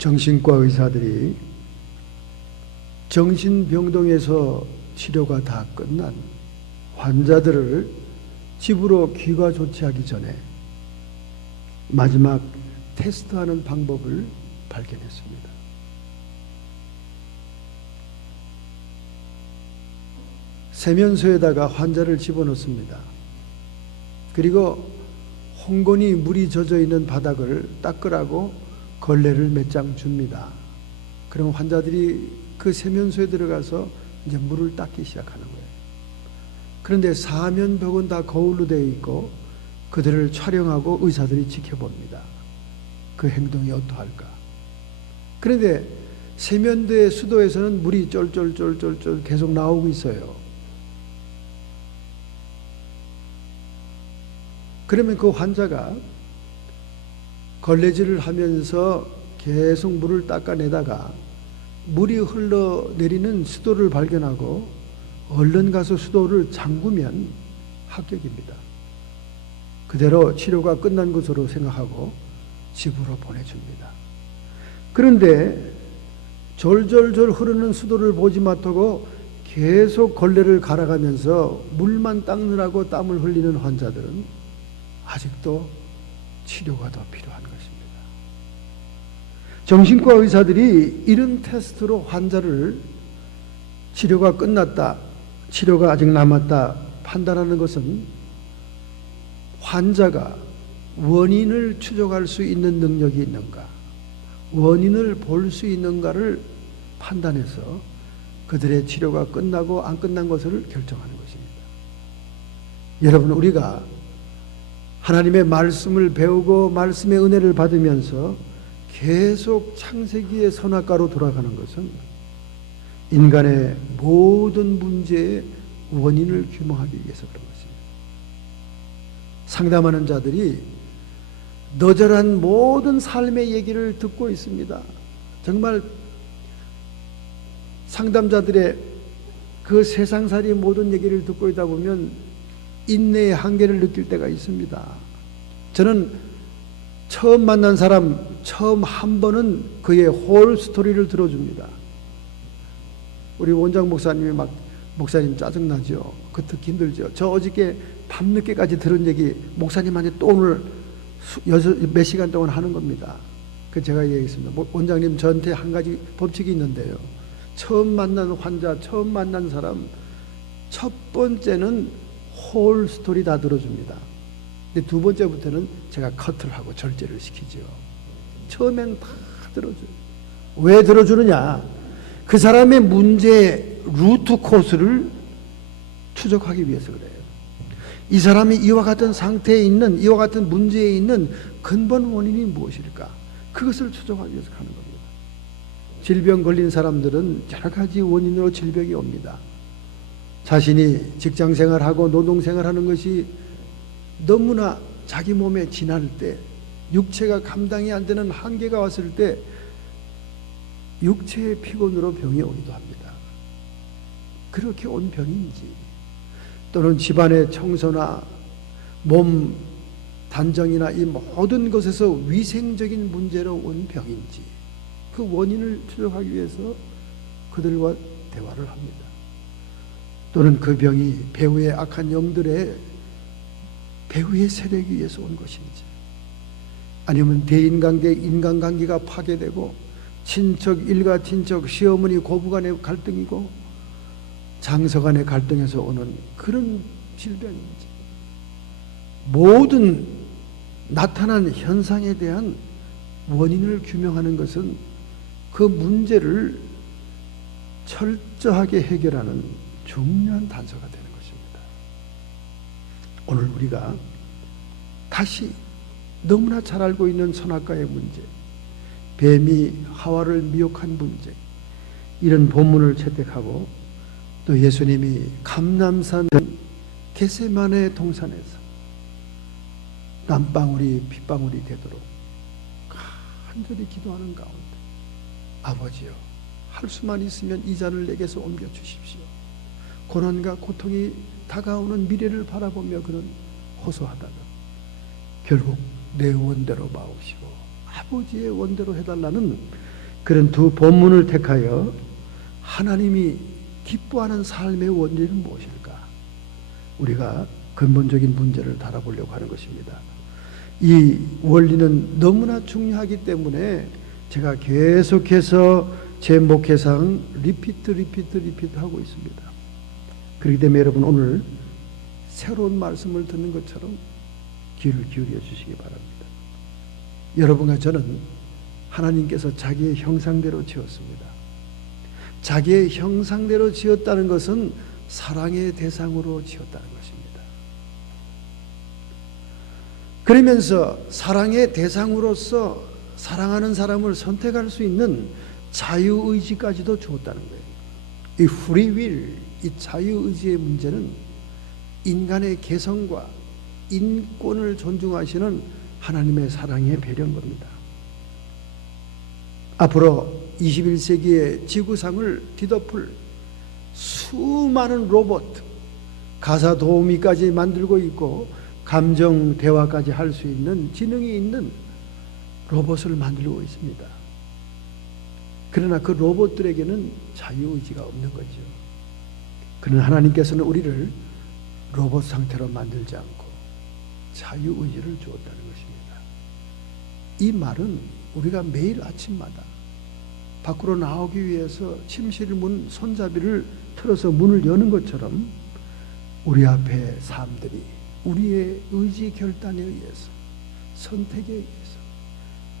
정신과 의사들이 정신병동에서 치료가 다 끝난 환자들을 집으로 귀가 조치하기 전에 마지막 테스트하는 방법을 발견했습니다. 세면소에다가 환자를 집어넣습니다. 그리고 홍건히 물이 젖어 있는 바닥을 닦으라고 걸레를 몇 장 줍니다. 그럼 환자들이 그 세면소에 들어가서 이제 물을 닦기 시작하는 거예요. 그런데 사면벽은 다 거울로 되어 있고 그들을 촬영하고 의사들이 지켜봅니다. 그 행동이 어떠할까? 그런데 세면대 수도에서는 물이 쫄쫄쫄쫄쫄 계속 나오고 있어요. 그러면 그 환자가 걸레질을 하면서 계속 물을 닦아내다가 물이 흘러내리는 수도를 발견하고 얼른 가서 수도를 잠그면 합격입니다. 그대로 치료가 끝난 것으로 생각하고 집으로 보내줍니다. 그런데 졸졸졸 흐르는 수도를 보지 못하고 계속 걸레를 갈아가면서 물만 닦느라고 땀을 흘리는 환자들은 아직도 치료가 더 필요한 것입니다. 정신과 의사들이 이런 테스트로 환자를 치료가 끝났다, 치료가 아직 남았다 판단하는 것은 환자가 원인을 추적할 수 있는 능력이 있는가, 원인을 볼 수 있는가를 판단해서 그들의 치료가 끝나고 안 끝난 것을 결정하는 것입니다. 여러분, 우리가 하나님의 말씀을 배우고 말씀의 은혜를 받으면서 계속 창세기의 선악과로 돌아가는 것은 인간의 모든 문제의 원인을 규명하기 위해서 그런 것입니다. 상담하는 자들이 너절한 모든 삶의 얘기를 듣고 있습니다. 정말 상담자들의 그 세상살이 모든 얘기를 듣고 있다 보면 인내의 한계를 느낄 때가 있습니다. 저는 처음 만난 사람 처음 한 번은 그의 홀 스토리를 들어줍니다. 우리 원장 목사님이 막 목사님 짜증나죠. 그 듣기 힘들죠. 저 어저께 밤늦게까지 들은 얘기 목사님한테 또 오늘 몇 시간 동안 하는 겁니다. 그 제가 얘기했습니다. 원장님, 저한테 한 가지 법칙이 있는데요. 처음 만난 환자, 처음 만난 사람 첫 번째는 홀 스토리 다 들어줍니다. 근데 두 번째부터는 제가 커트를 하고 절제를 시키죠. 처음엔 다 들어줘요. 왜 들어주느냐? 그 사람의 문제의 루트 코스를 추적하기 위해서 그래요. 이 사람이 이와 같은 상태에 있는, 이와 같은 문제에 있는 근본 원인이 무엇일까? 그것을 추적하기 위해서 하는 겁니다. 질병 걸린 사람들은 여러 가지 원인으로 질병이 옵니다. 자신이 직장생활하고 노동생활하는 것이 너무나 자기 몸에 지날 때, 육체가 감당이 안 되는 한계가 왔을 때 육체의 피곤으로 병이 오기도 합니다. 그렇게 온 병인지, 또는 집안의 청소나 몸 단정이나 이 모든 것에서 위생적인 문제로 온 병인지, 그 원인을 추적하기 위해서 그들과 대화를 합니다. 또는 그 병이 배후의 악한 영들의 배후의 세력에 의해서 온 것인지, 아니면 대인관계, 인간관계가 파괴되고 친척, 일가 친척, 시어머니, 고부간의 갈등이고 장서간의 갈등에서 오는 그런 질병인지, 모든 나타난 현상에 대한 원인을 규명하는 것은 그 문제를 철저하게 해결하는 중요한 단서가 되는 것입니다. 오늘 우리가 다시 너무나 잘 알고 있는 선악과의 문제, 뱀이 하와를 미혹한 문제, 이런 본문을 채택하고 또 예수님이 감람산 겟세마네 동산에서 땀방울이 핏방울이 되도록 간절히 기도하는 가운데, 아버지여, 할 수만 있으면 이 잔을 내게서 옮겨 주십시오. 고난과 고통이 다가오는 미래를 바라보며 그는 호소하다가 결국 내 원대로 마옵시고 아버지의 원대로 해달라는 그런 두 본문을 택하여 하나님이 기뻐하는 삶의 원리는 무엇일까? 우리가 근본적인 문제를 다뤄보려고 하는 것입니다. 이 원리는 너무나 중요하기 때문에 제가 계속해서 제 목회상 리피트 하고 있습니다. 그렇기 때문에 여러분 오늘 새로운 말씀을 듣는 것처럼 귀를 기울여 주시기 바랍니다. 여러분과 저는 하나님께서 자기의 형상대로 지었습니다. 자기의 형상대로 지었다는 것은 사랑의 대상으로 지었다는 것입니다. 그러면서 사랑의 대상으로서 사랑하는 사람을 선택할 수 있는 자유의지까지도 주었다는 거예요. 이 프리윌, 이 자유의지의 문제는 인간의 개성과 인권을 존중하시는 하나님의 사랑의 배려인 겁니다. 앞으로 21세기의 지구상을 뒤덮을 수많은 로봇, 가사 도우미까지 만들고 있고 감정 대화까지 할 수 있는 지능이 있는 로봇을 만들고 있습니다. 그러나 그 로봇들에게는 자유의지가 없는 거죠. 그러나 하나님께서는 우리를 로봇 상태로 만들지 않고 자유의지를 주었다는 것입니다. 이 말은 우리가 매일 아침마다 밖으로 나오기 위해서 침실 문 손잡이를 틀어서 문을 여는 것처럼 우리 앞에 사람들이 우리의 의지 결단에 의해서 선택에 의해서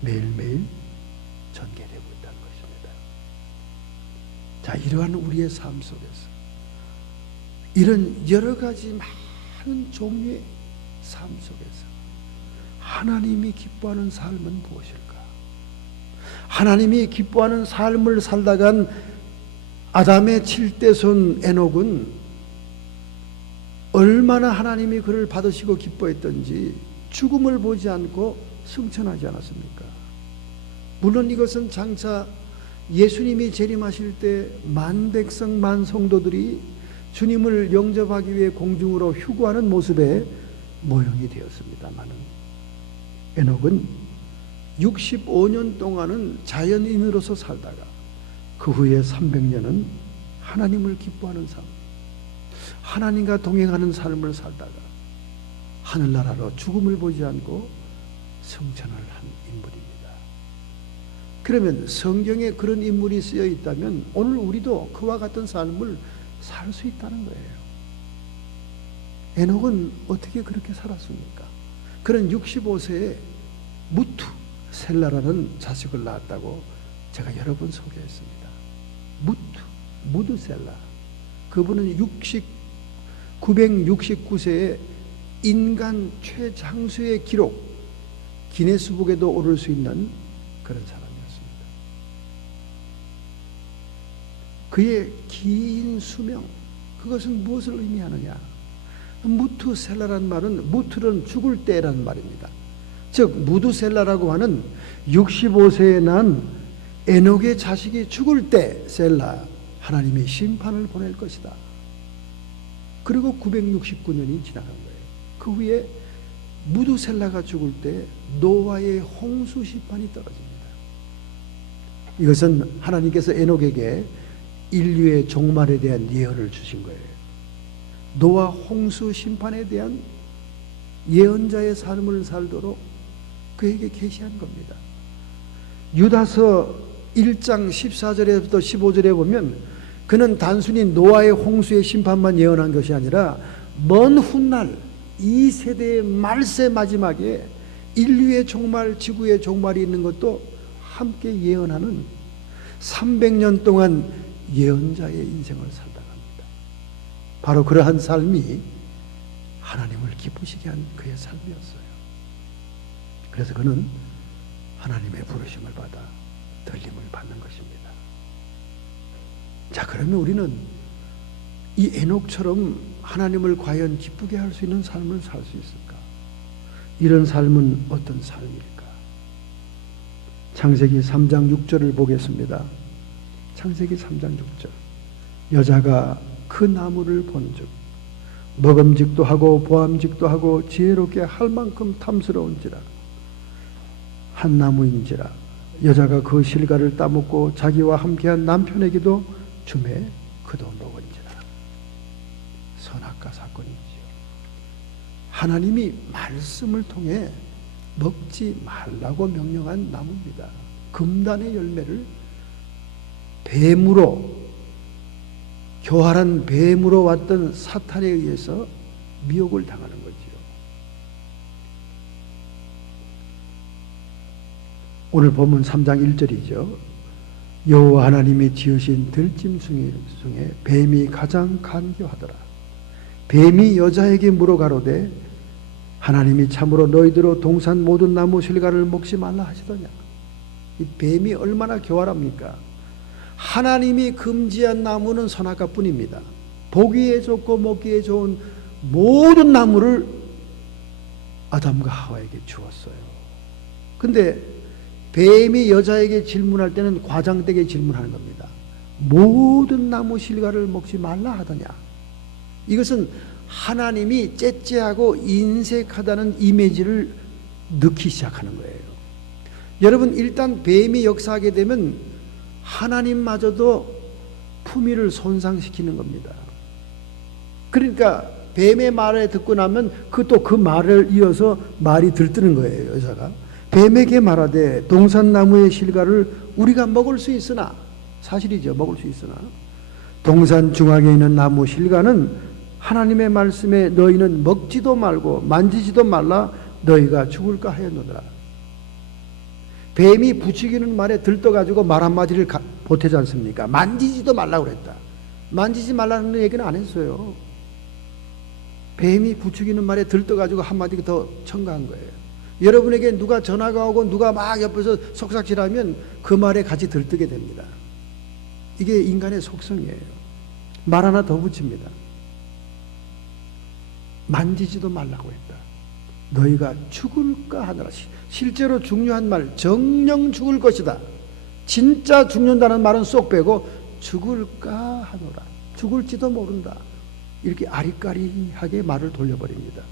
매일매일 전개되고 있다는 것입니다. 자, 이러한 우리의 삶 속에서 이런 여러 가지 많은 종류의 삶 속에서 하나님이 기뻐하는 삶은 무엇일까? 하나님이 기뻐하는 삶을 살다간 아담의 7대손 에녹은 얼마나 하나님이 그를 받으시고 기뻐했던지 죽음을 보지 않고 승천하지 않았습니까? 물론 이것은 장차 예수님이 재림하실 때 만백성 만성도들이 주님을 영접하기 위해 공중으로 휴거하는 모습의 모형이 되었습니다마는 에녹은 65년 동안은 자연인으로서 살다가 그 후에 300년은 하나님을 기뻐하는 삶, 하나님과 동행하는 삶을 살다가 하늘나라로 죽음을 보지 않고 승천을 한 인물입니다. 그러면 성경에 그런 인물이 쓰여 있다면 오늘 우리도 그와 같은 삶을 살 수 있다는 거예요. 에녹은 어떻게 그렇게 살았습니까? 그런 65세에 무투 셀라라는 자식을 낳았다고 제가 여러 번 소개했습니다. 무드셀라. 그분은 969세에 인간 최장수의 기록 기네스북에도 오를 수 있는 그런 사람이었습니다. 그의 긴 수명, 그것은 무엇을 의미하느냐? 무투셀라란 말은, 무투는 죽을 때란 말입니다. 즉 무두셀라라고 하는 65세에 난 에녹의 자식이 죽을 때 셀라, 하나님이 심판을 보낼 것이다. 그리고 969년이 지나간 거예요. 그 후에 무두셀라가 죽을 때 노아의 홍수 심판이 떨어집니다. 이것은 하나님께서 에녹에게 인류의 종말에 대한 예언을 주신 거예요. 노아 홍수 심판에 대한 예언자의 삶을 살도록 그에게 계시한 겁니다. 유다서 1장 14절에부터 15절에 보면 그는 단순히 노아의 홍수의 심판만 예언한 것이 아니라 먼 훗날 이 세대의 말세 마지막에 인류의 종말, 지구의 종말이 있는 것도 함께 예언하는 300년 동안 예언자의 인생을 살다 갑니다. 바로 그러한 삶이 하나님을 기쁘시게 한 그의 삶이었어요. 그래서 그는 하나님의 부르심을 받아 들림을 받는 것입니다. 자, 그러면 우리는 이 에녹처럼 하나님을 과연 기쁘게 할 수 있는 삶을 살 수 있을까? 이런 삶은 어떤 삶일까? 창세기 3장 6절을 보겠습니다. 창세기 3장 6절. 여자가 그 나무를 본즉 먹음직도 하고 보암직도 하고 지혜롭게 할 만큼 탐스러운지라 한 나무인지라 여자가 그 실과를 따먹고 자기와 함께한 남편에게도 주매 그도 먹은지라. 선악과 사건이지요. 하나님이 말씀을 통해 먹지 말라고 명령한 나무입니다. 금단의 열매를 뱀으로, 교활한 뱀으로 왔던 사탄에 의해서 미혹을 당하는 거지요. 오늘 본문 3장 1절이죠. 여호와 하나님이 지으신 들짐승 중에 뱀이 가장 간교하더라. 뱀이 여자에게 물어 가로되 하나님이 참으로 너희들로 동산 모든 나무 실과를 먹지 말라 하시더냐. 이 뱀이 얼마나 교활합니까? 하나님이 금지한 나무는 선악과 뿐입니다. 보기에 좋고 먹기에 좋은 모든 나무를 아담과 하와에게 주었어요. 근데 뱀이 여자에게 질문할 때는 과장되게 질문하는 겁니다. 모든 나무 실과를 먹지 말라 하더냐. 이것은 하나님이 째째하고 인색하다는 이미지를 넣기 시작하는 거예요. 여러분, 일단 뱀이 역사하게 되면 하나님마저도 품위를 손상시키는 겁니다. 그러니까 뱀의 말을 듣고 나면 그 말을 이어서 말이 들뜨는 거예요. 여자가 뱀에게 말하되 동산나무의 실과를 우리가 먹을 수 있으나, 사실이죠, 먹을 수 있으나 동산 중앙에 있는 나무 실과는 하나님의 말씀에 너희는 먹지도 말고 만지지도 말라 너희가 죽을까 하였노라. 뱀이 부추기는 말에 들떠가지고 말 한마디를 보태지 않습니까? 만지지도 말라고 그랬다. 만지지 말라는 얘기는 안 했어요. 뱀이 부추기는 말에 들떠가지고 한마디 더 첨가한 거예요. 여러분에게 누가 전화가 오고 누가 막 옆에서 속삭질하면 그 말에 같이 들뜨게 됩니다. 이게 인간의 속성이에요. 말 하나 더 붙입니다. 만지지도 말라고 했다. 너희가 죽을까 하느라. 실제로 중요한 말, 정령 죽을 것이다. 진짜 죽는다는 말은 쏙 빼고 죽을까 하노라. 죽을지도 모른다. 이렇게 아리까리하게 말을 돌려버립니다.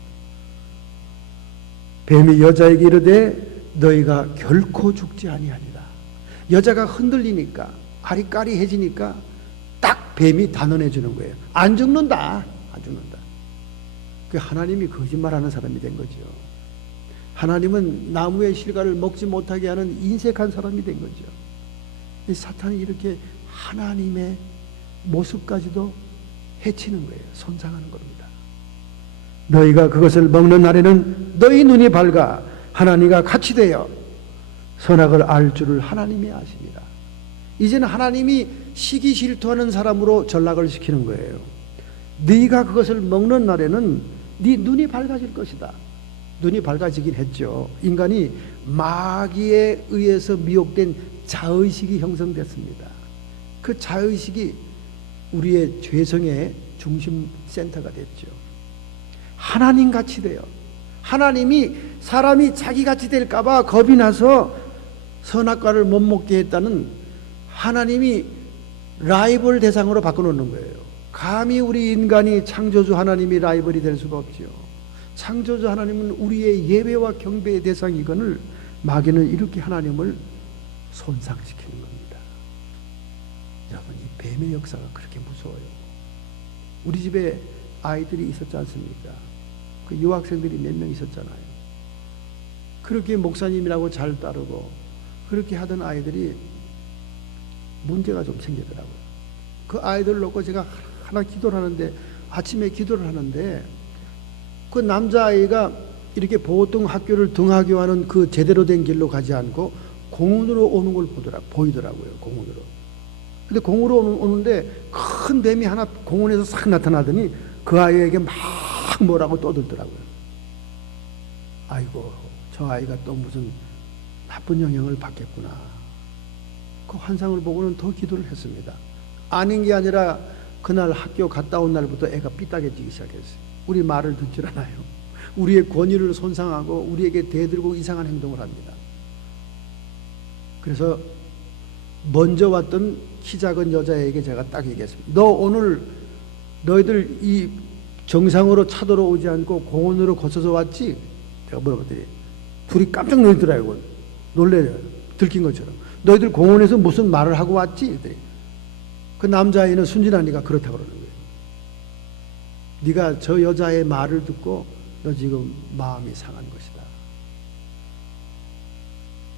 뱀이 여자에게 이르되 너희가 결코 죽지 아니하리라. 여자가 흔들리니까, 아리까리해지니까 딱 뱀이 단언해 주는 거예요. 안 죽는다. 안 죽는다. 그 하나님이 거짓말하는 사람이 된 거죠. 하나님은 나무의 실과를 먹지 못하게 하는 인색한 사람이 된 거죠. 이 사탄이 이렇게 하나님의 모습까지도 해치는 거예요. 손상하는 겁니다. 너희가 그것을 먹는 날에는 너희 눈이 밝아 하나님과 같이 되어 선악을 알 줄을 하나님이 아십니다. 이제는 하나님이 시기 질투하는 사람으로 전락을 시키는 거예요. 네가 그것을 먹는 날에는 네 눈이 밝아질 것이다. 눈이 밝아지긴 했죠. 인간이 마귀에 의해서 미혹된 자의식이 형성됐습니다. 그 자의식이 우리의 죄성의 중심 센터가 됐죠. 하나님같이 돼요. 하나님이 사람이 자기같이 될까봐 겁이 나서 선악과를 못 먹게 했다는 하나님이 라이벌 대상으로 바꿔놓는 거예요. 감히 우리 인간이 창조주 하나님이 라이벌이 될 수가 없지요. 창조주 하나님은 우리의 예배와 경배의 대상이거늘 마귀는 이렇게 하나님을 손상시키는 겁니다. 여러분, 이 뱀의 역사가 그렇게 무서워요. 우리 집에 아이들이 있었지 않습니까? 그 유학생들이 몇 명 있었잖아요. 그렇게 목사님이라고 잘 따르고 그렇게 하던 아이들이 문제가 좀 생기더라고요. 그 아이들 놓고 제가 하나 기도를 하는데, 아침에 기도를 하는데 그 남자아이가 이렇게 보통 학교를 등하교하는 그 제대로 된 길로 가지 않고 공원으로 오는 걸 보이더라고요. 공원으로. 근데 공원으로 오는데 큰 뱀이 하나 공원에서 싹 나타나더니 그 아이에게 막 뭐라고 떠들더라고요. 아이고, 저 아이가 또 무슨 나쁜 영향을 받겠구나. 그 환상을 보고는 더 기도를 했습니다. 아닌 게 아니라 그날 학교 갔다 온 날부터 애가 삐딱해지기 시작했어요. 우리 말을 듣질 않아요. 우리의 권위를 손상하고 우리에게 대들고 이상한 행동을 합니다. 그래서 먼저 왔던 키 작은 여자에게 제가 딱 얘기했습니다. 너 오늘 너희들 이 정상으로 차도로 오지 않고 공원으로 거쳐서 왔지? 제가 물어봤더니 둘이 깜짝 놀더라고요. 놀래요. 들킨 것처럼. 너희들 공원에서 무슨 말을 하고 왔지? 이랬더니 그 남자아이는 순진하니까 그렇다고 그러는 거예요. 네가 저 여자의 말을 듣고 너 지금 마음이 상한 것이다.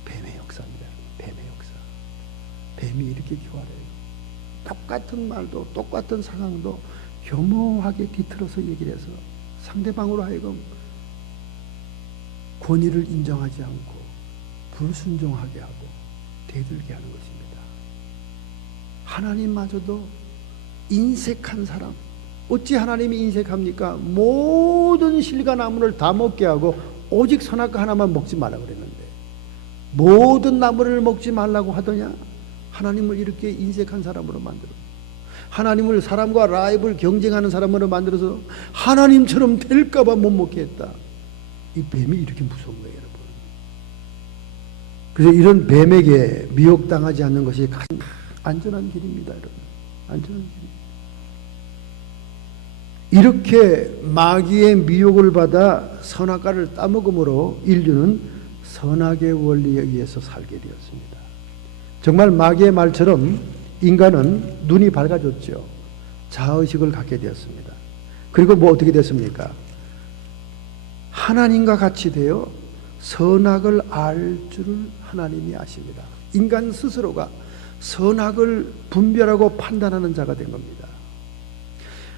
뱀의 역사입니다. 뱀의 역사. 뱀이 이렇게 교활해요. 똑같은 말도 똑같은 상황도 교묘하게 뒤틀어서 얘기를 해서 상대방으로 하여금 권위를 인정하지 않고 불순종하게 하고 대들게 하는 것입니다. 하나님마저도 인색한 사람, 어찌 하나님이 인색합니까? 모든 실과 나무를 다 먹게 하고 오직 선악과 하나만 먹지 말라고 그랬는데 모든 나무를 먹지 말라고 하더냐? 하나님을 이렇게 인색한 사람으로 만들어, 하나님을 사람과 라이벌 경쟁하는 사람으로 만들어서 하나님처럼 될까봐 못 먹게 했다. 이 뱀이 이렇게 무서운 거예요, 여러분. 그래서 이런 뱀에게 미혹당하지 않는 것이 가장 안전한 길입니다, 여러분. 안전한 길. 이렇게 마귀의 미혹을 받아 선악과를 따먹음으로 인류는 선악의 원리에 의해서 살게 되었습니다. 정말 마귀의 말처럼 인간은 눈이 밝아졌죠. 자의식을 갖게 되었습니다. 그리고 뭐 어떻게 됐습니까? 하나님과 같이 되어 선악을 알 줄을 하나님이 아십니다. 인간 스스로가 선악을 분별하고 판단하는 자가 된 겁니다.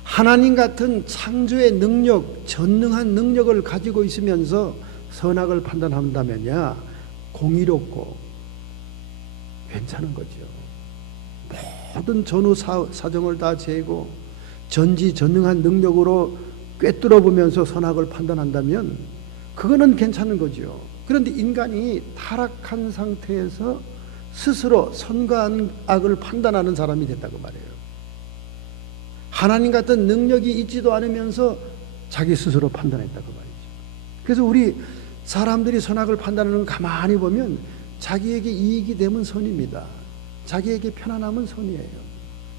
하나님 같은 창조의 능력, 전능한 능력을 가지고 있으면서 선악을 판단한다면야 공의롭고 괜찮은 거죠. 모든 전후 사정을 다 재고 전지전능한 능력으로 꿰뚫어 보면서 선악을 판단한다면 그거는 괜찮은 거죠. 그런데 인간이 타락한 상태에서 스스로 선과 악을 판단하는 사람이 됐다고 말해요. 하나님 같은 능력이 있지도 않으면서 자기 스스로 판단했다고 말이죠. 그래서 우리 사람들이 선악을 판단하는 걸 가만히 보면 자기에게 이익이 되면 선입니다. 자기에게 편안하면 선이에요.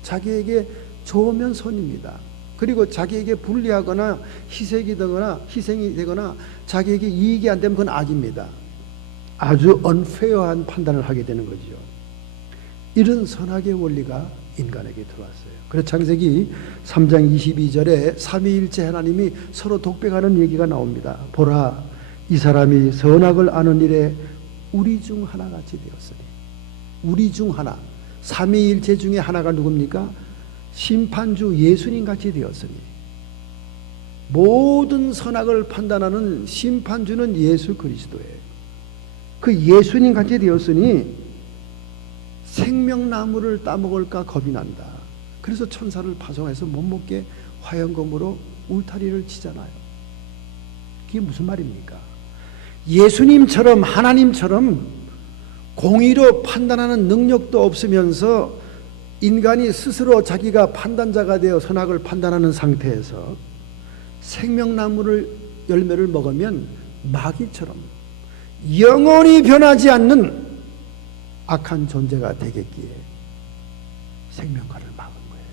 자기에게 좋으면 선입니다. 그리고 자기에게 불리하거나 희생이 되거나 자기에게 이익이 안 되면 그건 악입니다. 아주 언페어한 판단을 하게 되는 거죠. 이런 선악의 원리가 인간에게 들어왔어요. 그래서 창세기 3장 22절에 삼위일체 하나님이 서로 독백하는 얘기가 나옵니다. 보라, 이 사람이 선악을 아는 일에 우리 중 하나같이 되었으니. 우리 중 하나, 삼위일체 중에 하나가 누굽니까? 심판주 예수님 같이 되었으니. 모든 선악을 판단하는 심판주는 예수 그리스도예요. 그 예수님 같이 되었으니 생명나무를 따먹을까 겁이 난다. 그래서 천사를 파송해서 못 먹게 화형검으로 울타리를 치잖아요. 그게 무슨 말입니까? 예수님처럼 하나님처럼 공의로 판단하는 능력도 없으면서 인간이 스스로 자기가 판단자가 되어 선악을 판단하는 상태에서 생명나무를 열매를 먹으면 마귀처럼 영원히 변하지 않는 악한 존재가 되겠기에 생명과를 막은 거예요.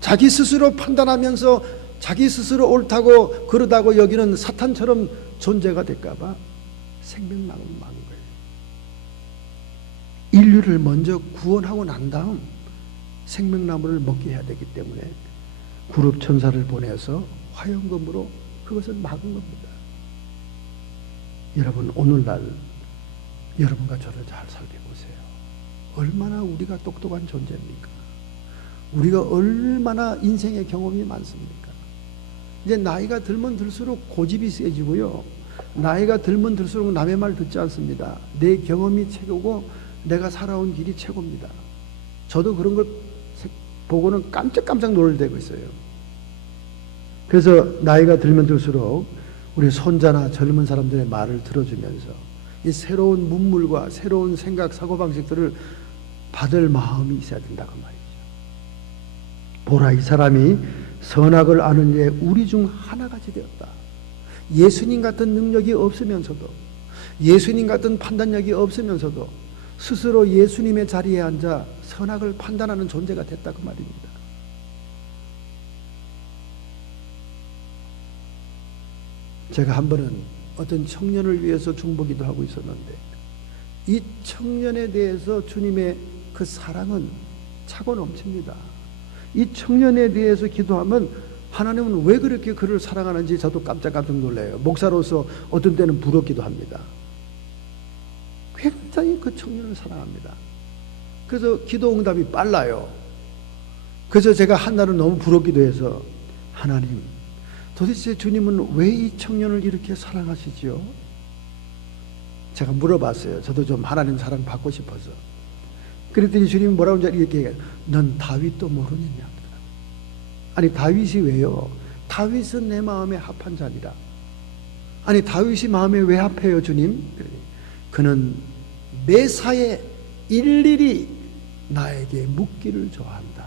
자기 스스로 판단하면서 자기 스스로 옳다고 그러다고 여기는 사탄처럼 존재가 될까봐 생명나무를 막은 거예요. 인류를 먼저 구원하고 난 다음 생명나무를 먹게 해야 되기 때문에 그룹 천사를 보내서 화형검으로 그것을 막은 겁니다. 여러분, 오늘날 여러분과 저를 잘 살펴보세요. 얼마나 우리가 똑똑한 존재입니까? 우리가 얼마나 인생의 경험이 많습니까? 이제 나이가 들면 들수록 고집이 세지고요. 나이가 들면 들수록 남의 말 듣지 않습니다. 내 경험이 최고고 내가 살아온 길이 최고입니다. 저도 그런 걸 보고는 깜짝깜짝 놀랄 때가 있어요. 그래서 나이가 들면 들수록 우리 손자나 젊은 사람들의 말을 들어주면서 이 새로운 문물과 새로운 생각, 사고방식들을 받을 마음이 있어야 된다고 말이죠. 보라, 이 사람이 선악을 아는 일에 우리 중 하나같이 되었다. 예수님 같은 능력이 없으면서도, 예수님 같은 판단력이 없으면서도 스스로 예수님의 자리에 앉아 선악을 판단하는 존재가 됐다고 말입니다. 제가 한 번은 어떤 청년을 위해서 중보기도 하고 있었는데 이 청년에 대해서 주님의 그 사랑은 차고 넘칩니다. 이 청년에 대해서 기도하면 하나님은 왜 그렇게 그를 사랑하는지 저도 깜짝깜짝 놀라요. 목사로서 어떤 때는 부럽기도 합니다. 굉장히 그 청년을 사랑합니다. 그래서 기도 응답이 빨라요. 그래서 제가 한날은 너무 부럽기도 해서, 하나님, 도대체 주님은 왜 이 청년을 이렇게 사랑하시지요? 제가 물어봤어요. 저도 좀 하나님 사랑 받고 싶어서. 그랬더니 주님이 뭐라고 이렇게 얘기해요. 넌 다윗도 모르느냐? 아니, 다윗이 왜요? 다윗은 내 마음에 합한 자니라. 아니, 다윗이 마음에 왜 합해요, 주님? 그는 매사에 일일이 나에게 묻기를 좋아한다.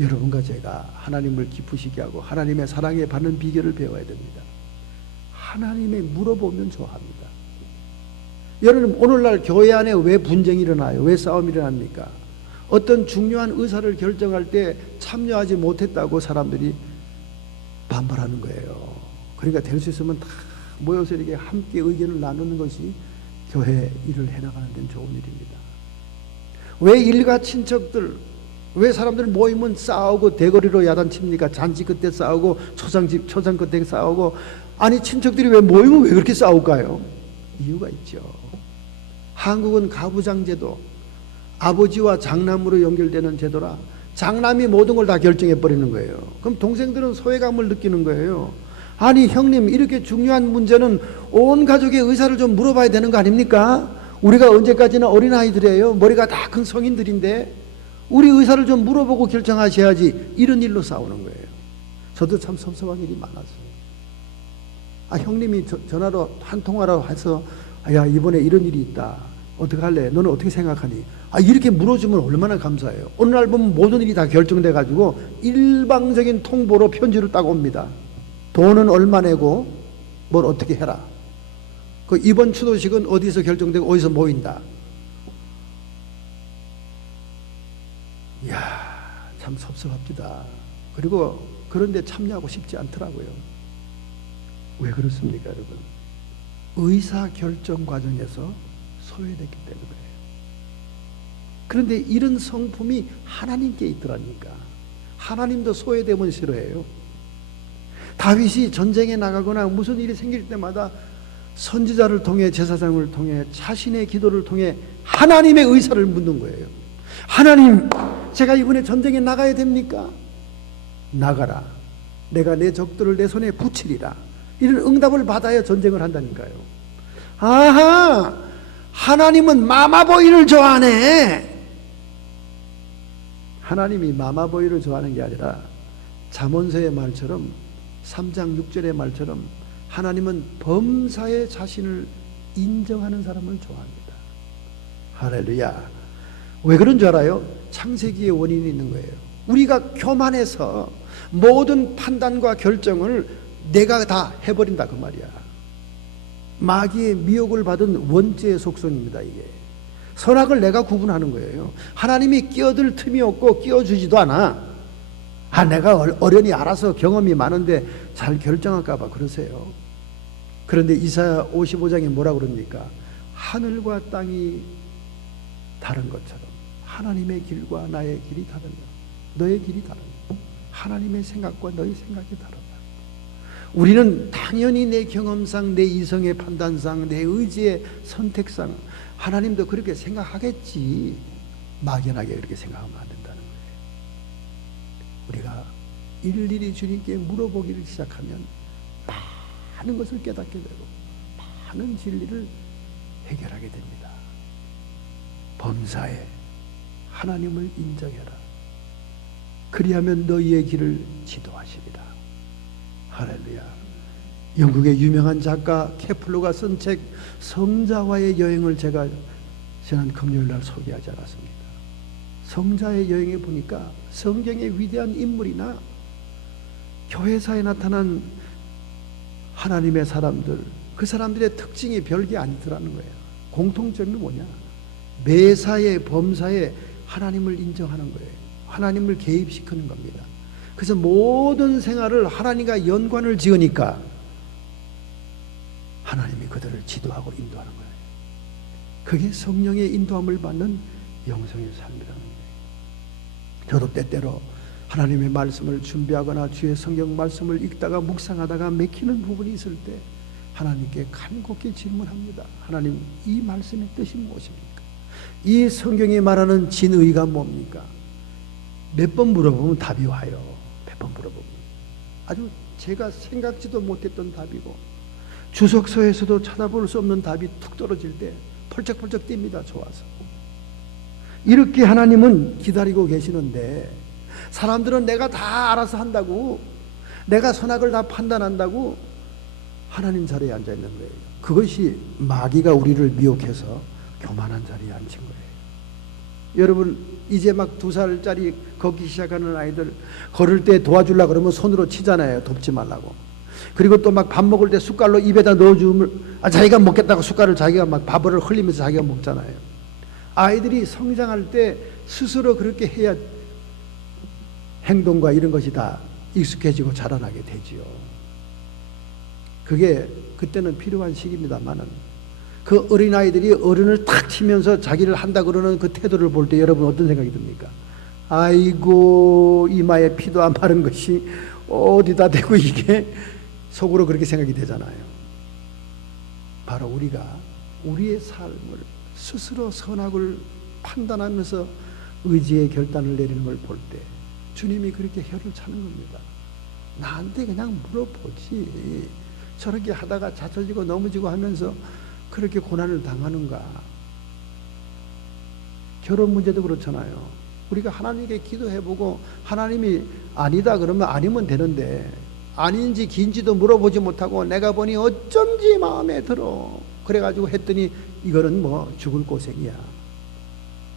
여러분과 제가 하나님을 기쁘시게 하고 하나님의 사랑에 받는 비결을 배워야 됩니다. 하나님의 물어보면 좋아합니다. 여러분, 오늘날 교회 안에 왜 분쟁이 일어나요? 왜 싸움이 일어납니까? 어떤 중요한 의사를 결정할 때 참여하지 못했다고 사람들이 반발하는 거예요. 그러니까 될 수 있으면 다 모여서 이렇게 함께 의견을 나누는 것이 교회 일을 해나가는 데는 좋은 일입니다. 왜 일가 친척들, 왜 사람들 모이면 싸우고 대거리로 야단칩니까? 잔치 그때 싸우고 초상 그때 싸우고. 아니, 친척들이 왜 모이면 왜 그렇게 싸울까요? 이유가 있죠. 한국은 가부장제도, 아버지와 장남으로 연결되는 제도라 장남이 모든 걸 다 결정해 버리는 거예요. 그럼 동생들은 소외감을 느끼는 거예요. 아니, 형님, 이렇게 중요한 문제는 온 가족의 의사를 좀 물어봐야 되는 거 아닙니까? 우리가 언제까지나 어린아이들이에요. 머리가 다 큰 성인들인데 우리 의사를 좀 물어보고 결정하셔야지. 이런 일로 싸우는 거예요. 저도 참 섭섭한 일이 많았어요. 형님이 전화로 한 통화로 해서, 야, 이번에 이런 일이 있다. 어떻게 할래? 너는 어떻게 생각하니? 이렇게 물어주면 얼마나 감사해요. 어느 날 보면 모든 일이 다 결정돼 가지고 일방적인 통보로 편지를 딱 옵니다. 돈은 얼마 내고 뭘 어떻게 해라. 그 이번 추도식은 어디서 결정되고 어디서 모인다. 이야, 참 섭섭합니다. 그리고 그런데 참여하고 싶지 않더라고요. 왜 그렇습니까, 여러분? 의사 결정 과정에서 소외됐기 때문에. 그런데 이런 성품이 하나님께 있더라니까. 하나님도 소외되면 싫어해요. 다윗이 전쟁에 나가거나 무슨 일이 생길 때마다 선지자를 통해, 제사장을 통해, 자신의 기도를 통해 하나님의 의사를 묻는 거예요. 하나님, 제가 이번에 전쟁에 나가야 됩니까? 나가라. 내가 내 적들을 내 손에 붙이리라. 이런 응답을 받아야 전쟁을 한다니까요. 아하! 하나님은 마마보이를 좋아하네. 하나님이 마마보이를 좋아하는 게 아니라 잠언서의 말처럼 3장 6절의 말처럼 하나님은 범사에 자신을 인정하는 사람을 좋아합니다. 할렐루야. 왜 그런 줄 알아요? 창세기의 원인이 있는 거예요. 우리가 교만해서 모든 판단과 결정을 내가 다 해버린다, 그 말이야. 마귀의 미혹을 받은 원죄의 속성입니다, 이게. 선악을 내가 구분하는 거예요. 하나님이 끼어들 틈이 없고 끼어주지도 않아. 내가 어련히 알아서 경험이 많은데 잘 결정할까 봐 그러세요. 그런데 이사야 55장에 뭐라 그럽니까? 하늘과 땅이 다른 것처럼 하나님의 길과 나의 길이 다르다. 너의 길이 다르다. 하나님의 생각과 너의 생각이 다르다. 우리는 당연히 내 경험상, 내 이성의 판단상, 내 의지의 선택상 하나님도 그렇게 생각하겠지. 막연하게 그렇게 생각하면 안 된다는 거예요. 우리가 일일이 주님께 물어보기를 시작하면 많은 것을 깨닫게 되고 많은 진리를 해결하게 됩니다. 범사에 하나님을 인정해라. 그리하면 너희의 길을 지도하시리라. 할렐루야. 영국의 유명한 작가 케플러가 쓴 책 성자와의 여행을 제가 지난 금요일날 소개하지 않았습니까? 성자의 여행에 보니까 성경의 위대한 인물이나 교회사에 나타난 하나님의 사람들, 그 사람들의 특징이 별게 아니더라는 거예요. 공통점이 뭐냐? 매사에 범사에 하나님을 인정하는 거예요. 하나님을 개입시키는 겁니다. 그래서 모든 생활을 하나님과 연관을 지으니까 하나님이 그들을 지도하고 인도하는 거예요. 그게 성령의 인도함을 받는 영성의 삶이라는 거예요. 저도 때때로 하나님의 말씀을 준비하거나 주의 성경 말씀을 읽다가 묵상하다가 맥히는 부분이 있을 때 하나님께 간곡히 질문합니다. 하나님, 이 말씀의 뜻이 무엇입니까? 이 성경이 말하는 진의가 뭡니까? 몇 번 물어보면 답이 와요. 몇 번 물어보면 아주 제가 생각지도 못했던 답이고 주석서에서도 찾아볼 수 없는 답이 툭 떨어질 때 펄쩍펄쩍 뜁니다. 좋아서. 이렇게 하나님은 기다리고 계시는데 사람들은 내가 다 알아서 한다고, 내가 선악을 다 판단한다고 하나님 자리에 앉아 있는 거예요. 그것이 마귀가 우리를 미혹해서 교만한 자리에 앉힌 거예요. 여러분, 이제 막 2살짜리 걷기 시작하는 아이들 걸을 때 도와주려고 그러면 손으로 치잖아요. 돕지 말라고. 그리고 또 막 밥 먹을 때 숟갈로 입에다 넣어주면 자기가 먹겠다고 숟갈을 자기가 막 밥을 흘리면서 자기가 먹잖아요. 아이들이 성장할 때 스스로 그렇게 해야 행동과 이런 것이 다 익숙해지고 자라나게 되지요. 그게 그때는 필요한 시기입니다만은 그 어린아이들이 어른을 탁 치면서 자기를 한다 그러는 그 태도를 볼 때 여러분 어떤 생각이 듭니까? 아이고, 이마에 피도 안 마른 것이 어디다 대고 이게 속으로 그렇게 생각이 되잖아요. 바로 우리가 우리의 삶을 스스로 선악을 판단하면서 의지의 결단을 내리는 걸 볼 때 주님이 그렇게 혀를 차는 겁니다. 나한테 그냥 물어보지, 저렇게 하다가 자처지고 넘어지고 하면서 그렇게 고난을 당하는가. 결혼 문제도 그렇잖아요. 우리가 하나님께 기도해보고 하나님이 아니다 그러면 아니면 되는데 아닌지 긴지도 물어보지 못하고 내가 보니 어쩐지 마음에 들어 그래가지고 했더니 이거는 뭐 죽을 고생이야.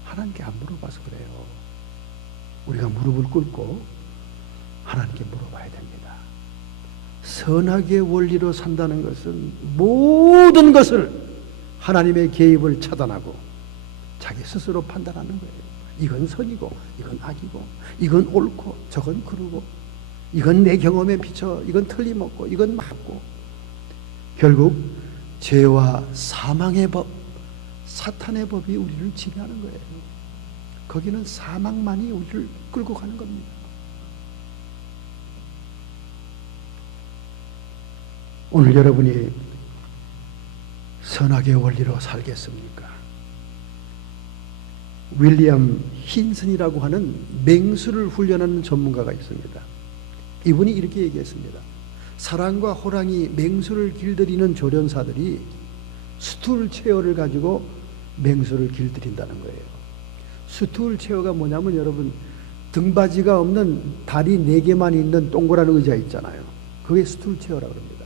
하나님께 안 물어봐서 그래요. 우리가 무릎을 꿇고 하나님께 물어봐야 됩니다. 선악의 원리로 산다는 것은 모든 것을 하나님의 개입을 차단하고 자기 스스로 판단하는 거예요. 이건 선이고 이건 악이고 이건 옳고 저건 그르고 이건 내 경험에 비춰 이건 틀림없고 이건 맞고, 결국 죄와 사망의 법, 사탄의 법이 우리를 지배하는 거예요. 거기는 사망만이 우리를 끌고 가는 겁니다. 오늘 여러분이 선악의 원리로 살겠습니까? 윌리엄 힌슨이라고 하는 맹수를 훈련하는 전문가가 있습니다. 이분이 이렇게 얘기했습니다. 사람과 호랑이, 맹수를 길들이는 조련사들이 스툴 체어를 가지고 맹수를 길들인다는 거예요. 스툴 체어가 뭐냐면 여러분, 등받이가 없는 다리 4개만 있는 동그란 의자 있잖아요. 그게 스툴 체어라고 합니다.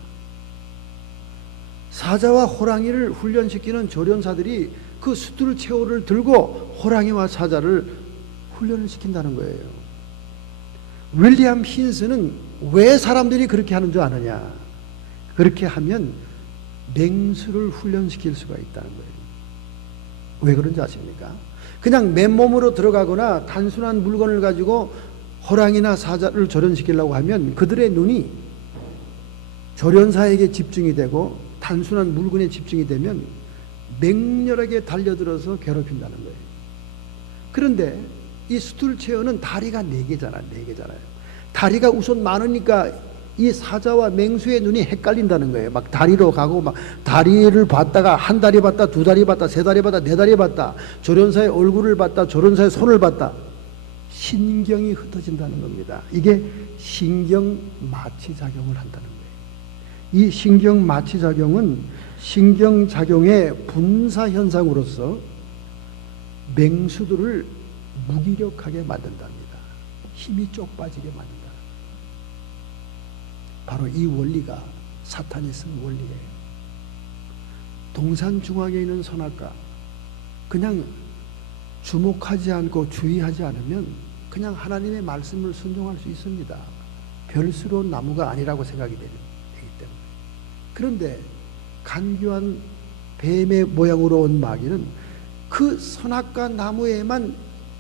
사자와 호랑이를 훈련시키는 조련사들이 그 스툴 체어를 들고 호랑이와 사자를 훈련을 시킨다는 거예요. 윌리엄 힌스는 왜 사람들이 그렇게 하는 줄 아느냐? 그렇게 하면 맹수를 훈련시킬 수가 있다는 거예요. 왜 그런지 아십니까? 그냥 맨몸으로 들어가거나 단순한 물건을 가지고 호랑이나 사자를 조련시키려고 하면 그들의 눈이 조련사에게 집중이 되고 단순한 물건에 집중이 되면 맹렬하게 달려들어서 괴롭힌다는 거예요. 그런데 이 스툴 체어는 다리가 4개잖아요. 다리가 우선 많으니까 이 사자와 맹수의 눈이 헷갈린다는 거예요. 막 다리로 가고 막 다리를 봤다가 한 다리 봤다, 2다리 봤다, 3다리 봤다, 4다리 봤다, 조련사의 얼굴을 봤다, 조련사의 손을 봤다. 신경이 흩어진다는 겁니다. 이게 신경 마취 작용을 한다는 거예요. 이 신경 마취 작용은 신경작용의 분사 현상으로서 맹수들을 무기력하게 만든답니다. 힘이 쪽 빠지게 만든다. 바로 이 원리가 사탄이 쓴 원리예요. 동산 중앙에 있는 선악과 그냥 주목하지 않고 주의하지 않으면 그냥 하나님의 말씀을 순종할 수 있습니다. 별스러운 나무가 아니라고 생각이 되기 때문에. 그런데 간교한 뱀의 모양으로 온 마귀는 그 선악과 나무에만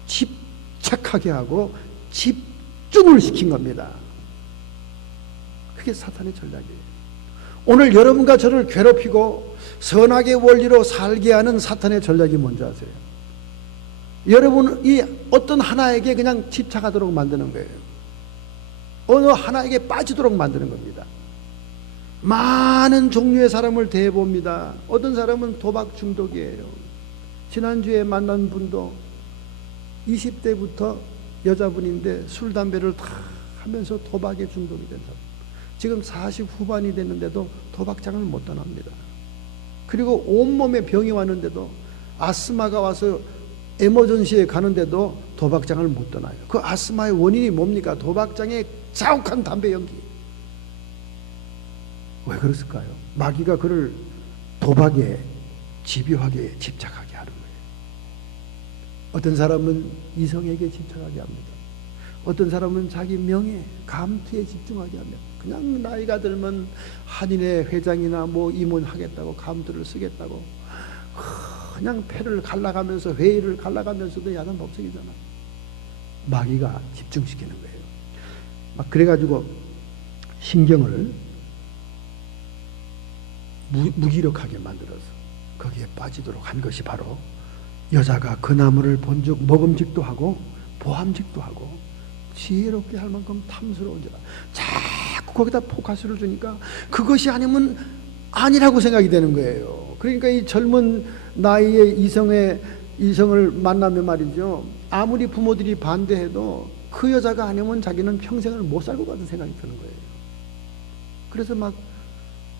집착하게 하고 집중을 시킨 겁니다. 그게 사탄의 전략이에요. 오늘 여러분과 저를 괴롭히고 선악의 원리로 살게 하는 사탄의 전략이 뭔지 아세요? 여러분이 어떤 하나에게 그냥 집착하도록 만드는 거예요. 어느 하나에게 빠지도록 만드는 겁니다. 많은 종류의 사람을 대해봅니다. 어떤 사람은 도박 중독이에요. 지난주에 만난 분도 20대부터 여자분인데 술, 담배를 다 하면서 도박에 중독이 된 사람. 지금 40 후반이 됐는데도 도박장을 못 떠납니다. 그리고 온몸에 병이 왔는데도, 아스마가 와서 에머전시에 가는데도 도박장을 못 떠나요. 그 아스마의 원인이 뭡니까? 도박장의 자욱한 담배 연기. 왜 그랬을까요? 마귀가 그를 도박에 집요하게 집착하게 하는 거예요. 어떤 사람은 이성에게 집착하게 합니다. 어떤 사람은 자기 명예, 감투에 집중하게 합니다. 그냥 나이가 들면 한인회 회장이나 뭐 임원하겠다고 감투를 쓰겠다고 그냥 패를 갈라가면서, 회의를 갈라가면서도 야단 법석이잖아. 마귀가 집중시키는 거예요. 막 그래가지고 신경을 무기력하게 만들어서 거기에 빠지도록 한 것이 바로, 여자가 그 나무를 본즉 먹음직도 하고 보암직도 하고 지혜롭게 할 만큼 탐스러운지라. 자꾸 거기다 포커스를 주니까 그것이 아니면 아니라고 생각이 되는 거예요. 그러니까 이 젊은 나이에 이성을 만나면 말이죠, 아무리 부모들이 반대해도 그 여자가 아니면 자기는 평생을 못 살 것 같은 생각이 드는 거예요. 그래서 막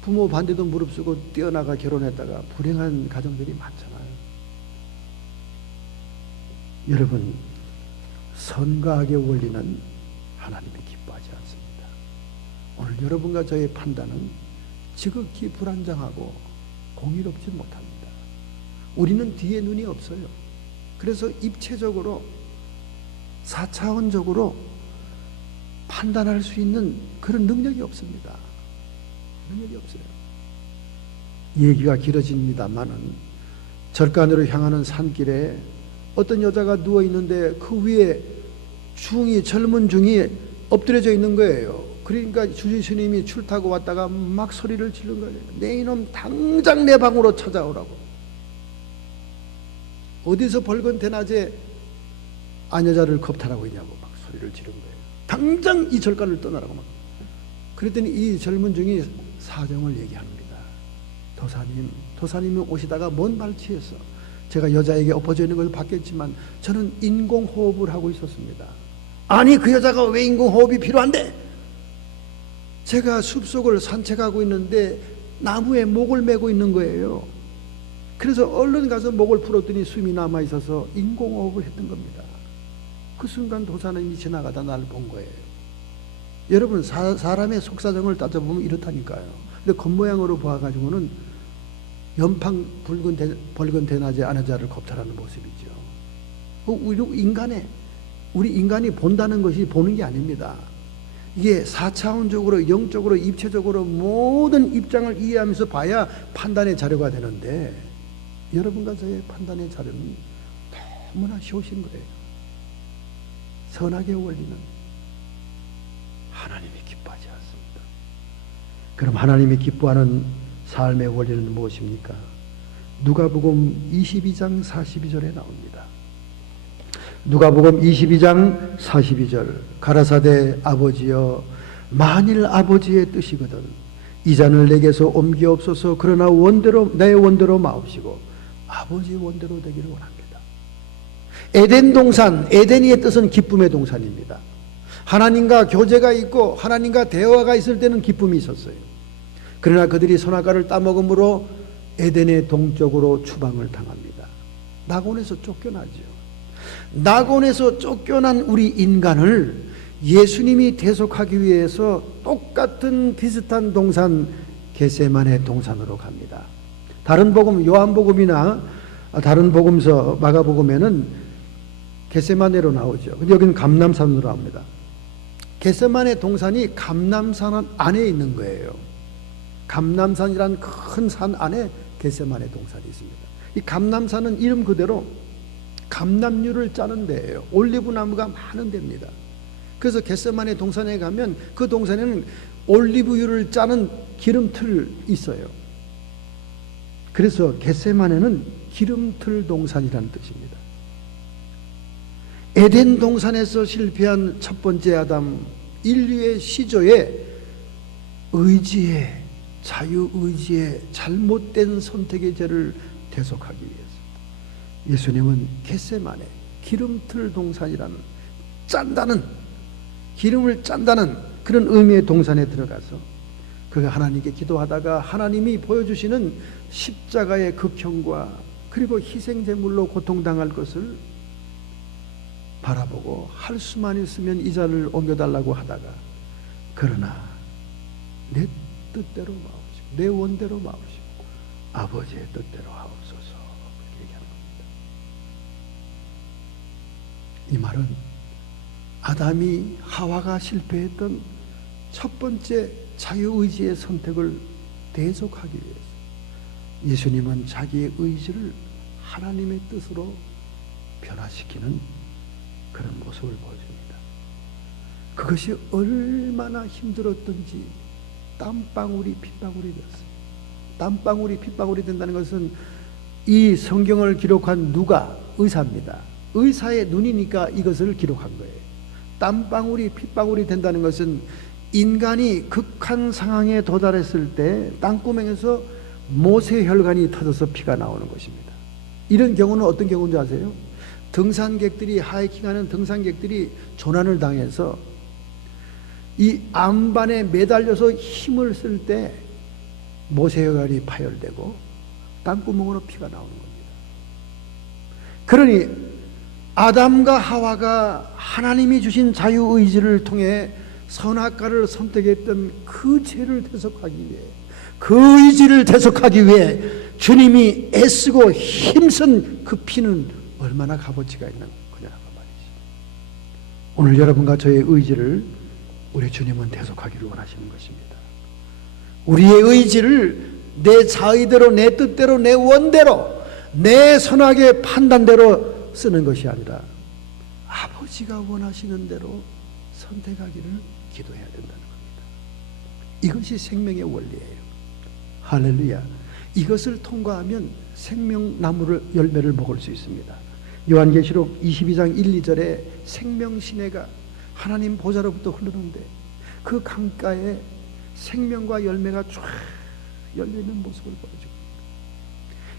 부모 반대도 무릅쓰고 뛰어나가 결혼했다가 불행한 가정들이 많잖아요. 여러분, 선과 악의 원리는 하나님이 기뻐하지 않습니다. 오늘 여러분과 저의 판단은 지극히 불안정하고 공의롭지 못합니다. 우리는 뒤에 눈이 없어요. 그래서 입체적으로, 4차원적으로 판단할 수 있는 그런 능력이 없습니다. 능력이 없어요. 얘기가 길어집니다만은, 절간으로 향하는 산길에 어떤 여자가 누워 있는데 그 위에 젊은 중이 엎드려져 있는 거예요. 그러니까 주지스님이 출타고 왔다가 막 소리를 지른 거예요. 내 이놈 당장 내 방으로 찾아오라고. 어디서 벌건 대낮에 아녀자를 겁탈하고 있냐고 막 소리를 지른 거예요. 당장 이 절간을 떠나라고 막. 그랬더니 이 젊은 중이 사정을 얘기합니다. 도사님이 오시다가 먼 발치에서 제가 여자에게 엎어져 있는 걸 봤겠지만 저는 인공호흡을 하고 있었습니다. 아니, 그 여자가 왜 인공호흡이 필요한데? 제가 숲속을 산책하고 있는데 나무에 목을 메고 있는 거예요. 그래서 얼른 가서 목을 풀었더니 숨이 남아있어서 인공호흡을 했던 겁니다. 그 순간 도사님이 지나가다 날 본 거예요. 여러분, 사람의 속사정을 따져보면 이렇다니까요. 근데 겉모양으로 봐가지고는 연판 벌건 대낮에 아내자를 겁탈하는 모습이죠. 우리 인간이 본다는 것이 보는 게 아닙니다. 이게 4차원적으로, 영적으로, 입체적으로 모든 입장을 이해하면서 봐야 판단의 자료가 되는데, 여러분과 저의 판단의 자료는 너무나 쉬우신 거예요. 선악의 원리는 하나님이 기뻐하지 않습니다. 그럼 하나님이 기뻐하는 삶의 원리는 무엇입니까? 누가복음 22장 42절에 나옵니다. 누가복음 22장 42절. 가라사대 아버지여, 만일 아버지의 뜻이거든 이 잔을 내게서 옮기옵소서. 그러나 내 원대로 마옵시고 아버지 원대로 되기를 원합니다. 에덴 동산, 에덴이의 뜻은 기쁨의 동산입니다. 하나님과 교제가 있고 하나님과 대화가 있을 때는 기쁨이 있었어요. 그러나 그들이 선악과를 따먹음으로 에덴의 동쪽으로 추방을 당합니다. 낙원에서 쫓겨나죠. 낙원에서 쫓겨난 우리 인간을 예수님이 대속하기 위해서 똑같은 비슷한 동산, 겟세마네 동산으로 갑니다. 다른 복음, 요한복음이나 다른 복음서, 마가복음에는 겟세마네로 나오죠. 근데 여기는 감람산으로 나옵니다. 겟세마네 동산이 감람산 안에 있는 거예요. 감람산이란 큰 산 안에 겟세마네 동산이 있습니다. 이 감람산은 이름 그대로 감람류를 짜는 데예요. 올리브 나무가 많은 데입니다. 그래서 겟세마네 동산에 가면 그 동산에는 올리브유를 짜는 기름틀 있어요. 그래서 겟세마네는 기름틀 동산이라는 뜻입니다. 에덴 동산에서 실패한 첫 번째 아담, 인류의 시조의 의지에, 자유의지의 잘못된 선택의 죄를 대속하기 위해서 예수님은 겟세마네, 기름틀 동산이라는 기름을 짠다는 그런 의미의 동산에 들어가서 그가 하나님께 기도하다가 하나님이 보여주시는 십자가의 극형과 그리고 희생제물로 고통당할 것을 바라보고 할 수만 있으면 이 자를 옮겨달라고 하다가 그러나 내 뜻대로 마옵시고 내 원대로 마옵시고 아버지의 뜻대로 하옵소서 그렇게 얘기하는 겁니다. 이 말은 아담이 하와가 실패했던 첫 번째 자유의지의 선택을 대속하기 위해서 예수님은 자기의 의지를 하나님의 뜻으로 변화시키는 그런 모습을 보여줍니다. 그것이 얼마나 힘들었던지 땀방울이 핏방울이 되었어요. 땀방울이 핏방울이 된다는 것은 이 성경을 기록한 누가 의사입니다. 의사의 눈이니까 이것을 기록한 거예요. 땀방울이 핏방울이 된다는 것은 인간이 극한 상황에 도달했을 때 땅구멍에서 모세혈관이 터져서 피가 나오는 것입니다. 이런 경우는 어떤 경우인지 아세요? 등산객들이 하이킹하는 등산객들이 조난을 당해서 이 암반에 매달려서 힘을 쓸 때 모세혈관이 파열되고 땅구멍으로 피가 나오는 겁니다. 그러니 아담과 하와가 하나님이 주신 자유의지를 통해 선악과를 선택했던 그 죄를 대속하기 위해 그 의지를 대속하기 위해 주님이 애쓰고 힘쓴 그 피는 얼마나 값어치가 있는 거냐고 말이지. 오늘 여러분과 저의 의지를 우리 주님은 대속하기를 원하시는 것입니다. 우리의 의지를 내 자의대로 내 뜻대로 내 원대로 내 선악의 판단대로 쓰는 것이 아니라 아버지가 원하시는 대로 선택하기를 기도해야 된다는 겁니다. 이것이 생명의 원리예요. 할렐루야. 이것을 통과하면 생명나무를 열매를 먹을 수 있습니다. 요한계시록 22장 1, 2절에 생명시내가 하나님 보좌로부터 흐르는데 그 강가에 생명과 열매가 쫙 열리는 모습을 보여줍니다.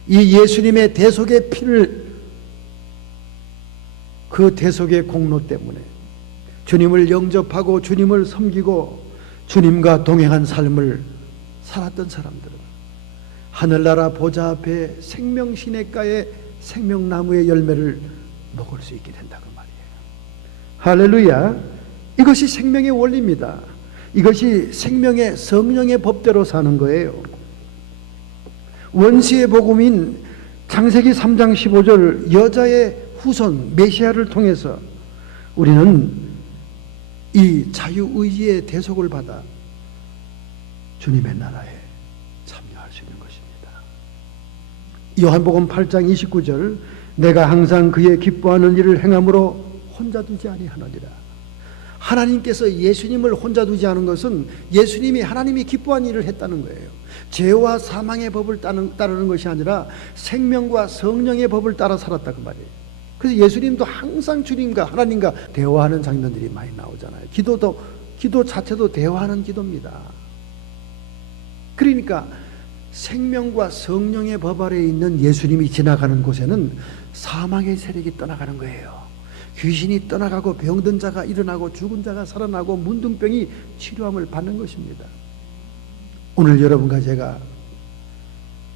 이 예수님의 대속의 피를 그 대속의 공로 때문에 주님을 영접하고 주님을 섬기고 주님과 동행한 삶을 살았던 사람들은 하늘나라 보좌 앞에 생명시냇가의 생명나무의 열매를 먹을 수 있게 된다고 말이에요. 할렐루야. 이것이 생명의 원리입니다. 이것이 생명의 성령의 법대로 사는 거예요. 원시의 복음인 창세기 3장 15절 여자의 후손 메시아를 통해서 우리는 이 자유의지의 대속을 받아 주님의 나라에 참여할 수 있는 것입니다. 요한복음 8장 29절 내가 항상 그의 기뻐하는 일을 행함으로 혼자 두지 아니하느니라. 하나님께서 예수님을 혼자 두지 않은 것은 예수님이 하나님이 기뻐한 일을 했다는 거예요. 죄와 사망의 법을 따르는 것이 아니라 생명과 성령의 법을 따라 살았다 그 말이에요. 그래서 예수님도 항상 주님과 하나님과 대화하는 장면들이 많이 나오잖아요. 기도 자체도 대화하는 기도입니다. 그러니까 생명과 성령의 법 아래에 있는 예수님이 지나가는 곳에는 사망의 세력이 떠나가는 거예요. 귀신이 떠나가고 병든 자가 일어나고 죽은 자가 살아나고 문둥병이 치료함을 받는 것입니다. 오늘 여러분과 제가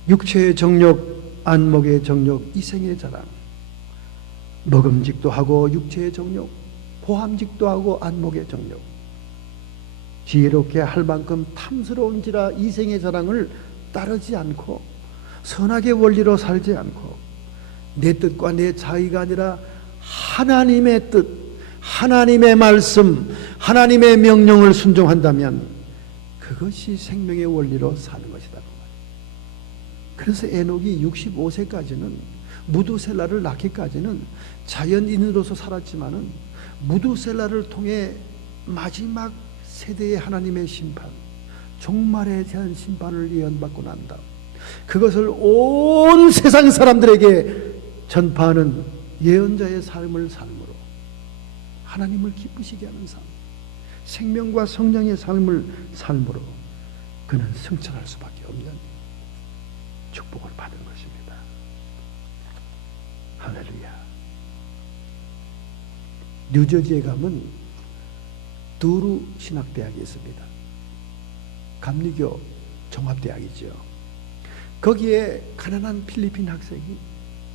육체의 정욕, 안목의 정욕, 이생의 자랑, 먹음직도 하고 육체의 정욕, 보함직도 하고 안목의 정욕, 지혜롭게 할 만큼 탐스러운지라 이생의 자랑을 따르지 않고 선악의 원리로 살지 않고 내 뜻과 내 자의가 아니라 하나님의 뜻, 하나님의 말씀, 하나님의 명령을 순종한다면 그것이 생명의 원리로 사는 것이다. 그래서 에녹이 65세까지는 무두셀라를 낳기까지는 자연인으로서 살았지만은 무두셀라를 통해 마지막 세대의 하나님의 심판, 종말에 대한 심판을 예언받고 난 다음 그것을 온 세상 사람들에게 전파하는 예언자의 삶을 삶으로 하나님을 기쁘시게 하는 삶, 생명과 성령의 삶을 삶으로 그는 승천할 수밖에 없는 축복을 받은 것입니다. 할렐루야. 뉴저지에 가면 두루 신학대학이 있습니다. 감리교 종합대학이죠. 거기에 가난한 필리핀 학생이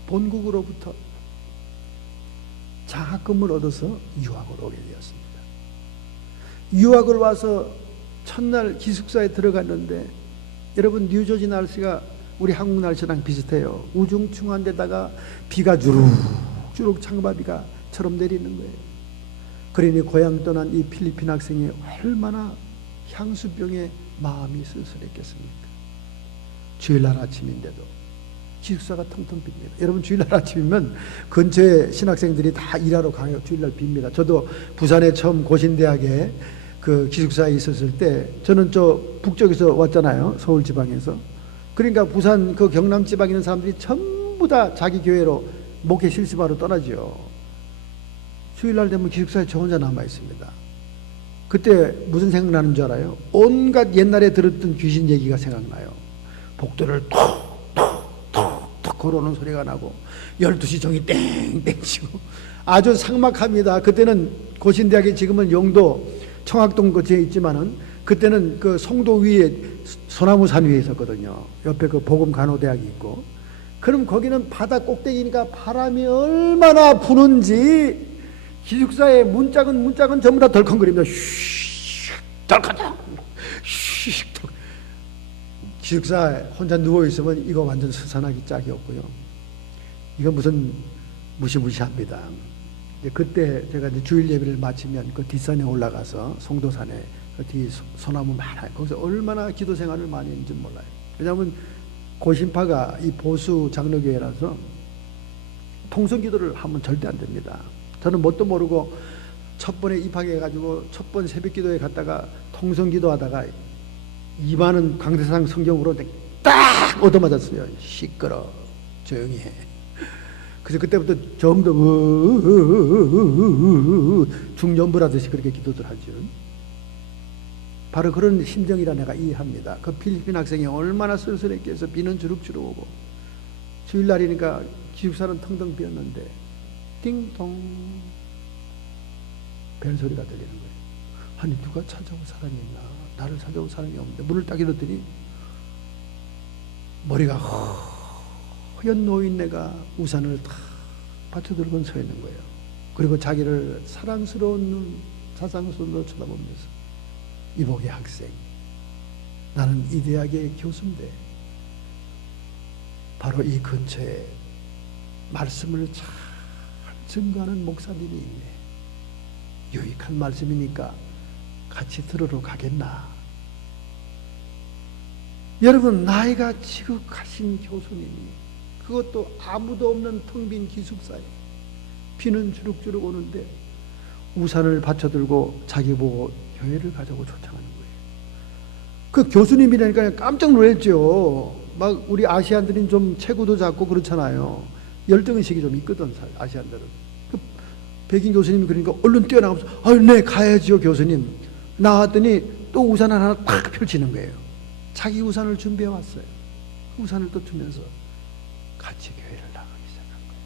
본국으로부터 장학금을 얻어서 유학을 오게 되었습니다. 유학을 와서 첫날 기숙사에 들어갔는데 여러분 뉴저지 날씨가 우리 한국 날씨랑 비슷해요. 우중충한 데다가 비가 주룩주룩 창바비가 처럼 내리는 거예요. 그러니 고향 떠난 이 필리핀 학생이 얼마나 향수병에 마음이 쓸쓸했겠습니까? 주일날 아침인데도 기숙사가 텅텅 빕니다. 여러분 주일날 아침이면 근처에 신학생들이 다 일하러 가요. 주일날 빕니다. 저도 부산에 처음 고신대학에 그 기숙사에 있었을 때 저는 저 북쪽에서 왔잖아요. 서울 지방에서. 그러니까 부산 그 경남 지방에 있는 사람들이 전부 다 자기 교회로 목회 실습하러 떠나죠. 주일날 되면 기숙사에 저 혼자 남아 있습니다. 그때 무슨 생각나는 줄 알아요? 온갖 옛날에 들었던 귀신 얘기가 생각나요. 복도를 톡톡톡 걸어오는 소리가 나고 12시 종이 땡땡 치고 아주 삭막합니다. 그때는 고신대학이 지금은 용도 청학동 거치에 있지만은 그때는 그 송도 위에 소나무산 위에 있었거든요. 옆에 그 보금간호대학이 있고. 그럼 거기는 바다 꼭대기니까 바람이 얼마나 부는지 기숙사의 문짝은 전부 다 덜컹거립니다. 슉 덜컹덜컹 슉. 기숙사에 혼자 누워있으면 이거 완전 스산하기 짝이 없고요. 이건 무슨 무시무시합니다. 그때 제가 이제 주일 예배를 마치면 그 뒷산에 올라가서 송도산에 그 뒤 소나무 많아요. 거기서 얼마나 기도 생활을 많이 했는지 몰라요. 왜냐하면 고신파가 이 보수 장로교회라서 통성 기도를 하면 절대 안 됩니다. 저는 뭣도 모르고 첫 번에 입학해가지고 첫 번 새벽 기도에 갔다가 통성 기도하다가 이만은 강대상 성경으로 딱 얻어맞았어요. 시끄러, 조용히 해. 그래서 그때부터 좀 더 중년부라듯이 그렇게 기도들 하죠. 바로 그런 심정이라 내가 이해합니다. 그 필리핀 학생이 얼마나 쓸쓸했겠어. 비는 주룩주룩 오고 주일날이니까 기숙사는 텅텅 비었는데 띵동 벨소리가 들리는 거예요. 아니 누가 찾아올 사람이 있나? 나를 찾아올 사람이 없는데 문을 딱 열었더니 머리가 허연 노인네가 우산을 탁 받쳐들고 서 있는 거예요. 그리고 자기를 사랑스러운 눈, 사상스러운 눈으로 쳐다보면서 이복의 학생, 나는 이 대학의 교수인데 바로 이 근처에 말씀을 잘 증거하는 목사님이 있네. 유익한 말씀이니까 같이 들으러 가겠나. 여러분 나이가 지극하신 교수님이 그것도 아무도 없는 텅 빈 기숙사에 비는 주룩주룩 오는데 우산을 받쳐들고 자기 보고 교회를 가자고 초청하는 거예요. 그 교수님이라니까 깜짝 놀랐죠. 막 우리 아시안들은 좀 체구도 작고 그렇잖아요. 열등의식이 좀 있거든 아시안들은. 그 백인 교수님이 그러니까 얼른 뛰어나가면서 아유 네 가야죠 교수님. 나왔더니 또 우산 하나 탁 펼치는 거예요. 자기 우산을 준비해 왔어요. 우산을 또 주면서 같이 교회를 나가기 시작한 거예요.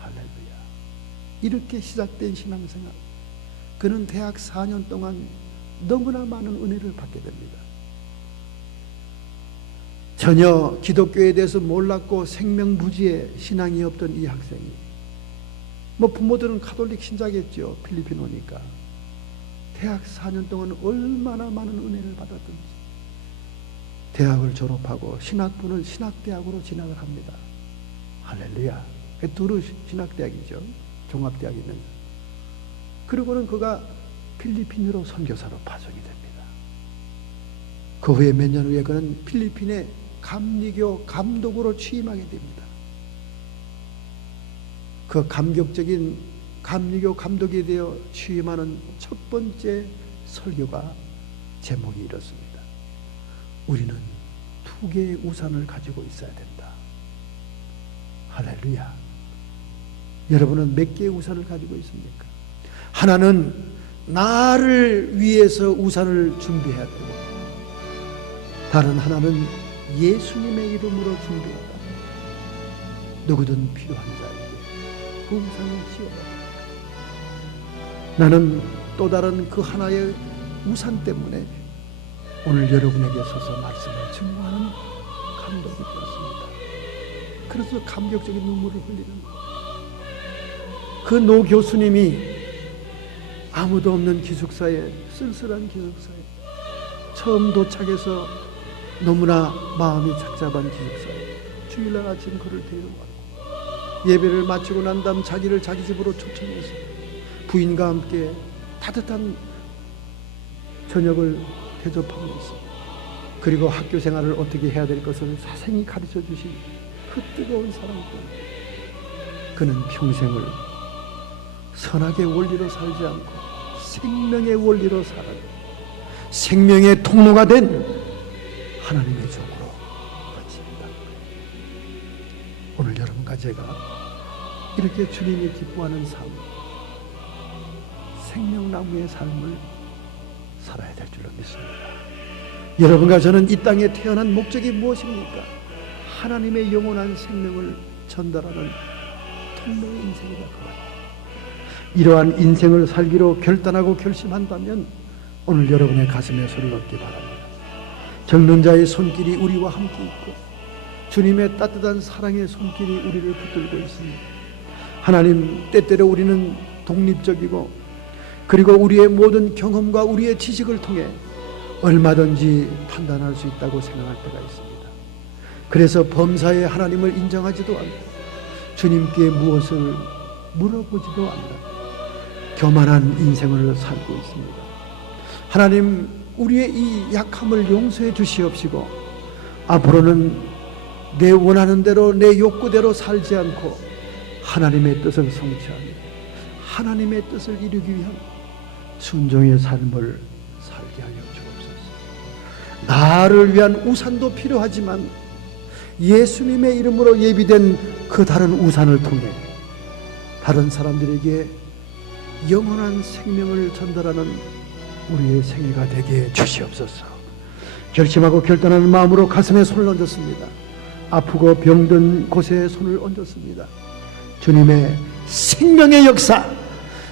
할렐루야. 이렇게 시작된 신앙생활. 그는 대학 4년 동안 너무나 많은 은혜를 받게 됩니다. 전혀 기독교에 대해서 몰랐고 생명부지에 신앙이 없던 이 학생이 뭐 부모들은 가톨릭 신자겠죠. 필리핀 오니까. 대학 4년 동안 얼마나 많은 은혜를 받았던지 대학을 졸업하고 신학부는 신학대학으로 진학을 합니다. 할렐루야. 두루 신학대학이죠. 종합대학이 있는. 그리고는 그가 필리핀으로 선교사로 파송이 됩니다. 그 후에 몇 년 후에 그는 필리핀의 감리교 감독으로 취임하게 됩니다. 그 감격적인 감리교 감독이 되어 취임하는 첫 번째 설교가 제목이 이렇습니다. 우리는 2개의 우산을 가지고 있어야 된다. 할렐루야. 여러분은 몇 개의 우산을 가지고 있습니까? 하나는 나를 위해서 우산을 준비해야 되고, 다른 하나는 예수님의 이름으로 준비하다. 누구든 필요한 자에게 그 우산을 씌워라. 나는 또 다른 그 하나의 우산 때문에 오늘 여러분에게 서서 말씀을 증거하는 감동이 되었습니다. 그래서 감격적인 눈물을 흘리는 그 노 교수님이 아무도 없는 기숙사에, 쓸쓸한 기숙사에, 처음 도착해서 너무나 마음이 착잡한 기숙사에 주일날 아침 그를 데려왔고, 예배를 마치고 난 다음 자기를 자기 집으로 초청해서 부인과 함께 따뜻한 저녁을 대접하면서, 그리고 학교 생활을 어떻게 해야 될 것을 자세히 가르쳐 주신 그 뜨거운 사랑 때문에 그는 평생을 선악의 원리로 살지 않고 생명의 원리로 살아요. 생명의 통로가 된 하나님의 종으로 바칩니다. 오늘 여러분과 제가 이렇게 주님이 기뻐하는 삶, 생명나무의 삶을 살아야 될 줄로 믿습니다. 여러분과 저는 이 땅에 태어난 목적이 무엇입니까? 하나님의 영원한 생명을 전달하는 통로의 인생이다. 이러한 인생을 살기로 결단하고 결심한다면 오늘 여러분의 가슴에 소리가 없기 바랍니다. 젊는 자의 손길이 우리와 함께 있고 주님의 따뜻한 사랑의 손길이 우리를 붙들고 있습니다. 하나님, 때때로 우리는 독립적이고 그리고 우리의 모든 경험과 우리의 지식을 통해 얼마든지 판단할 수 있다고 생각할 때가 있습니다. 그래서 범사에 하나님을 인정하지도 않고 주님께 무엇을 물어보지도 않는 교만한 인생을 살고 있습니다. 하나님, 우리의 이 약함을 용서해 주시옵시고 앞으로는 내 원하는 대로 내 욕구대로 살지 않고 하나님의 뜻을 성취하며 하나님의 뜻을 이루기 위한 순종의 삶을 살게 하여 주옵소서. 나를 위한 우산도 필요하지만 예수님의 이름으로 예비된 그 다른 우산을 통해 다른 사람들에게 영원한 생명을 전달하는 우리의 생애가 되게 주시옵소서. 결심하고 결단하는 마음으로 가슴에 손을 얹었습니다. 아프고 병든 곳에 손을 얹었습니다. 주님의 생명의 역사,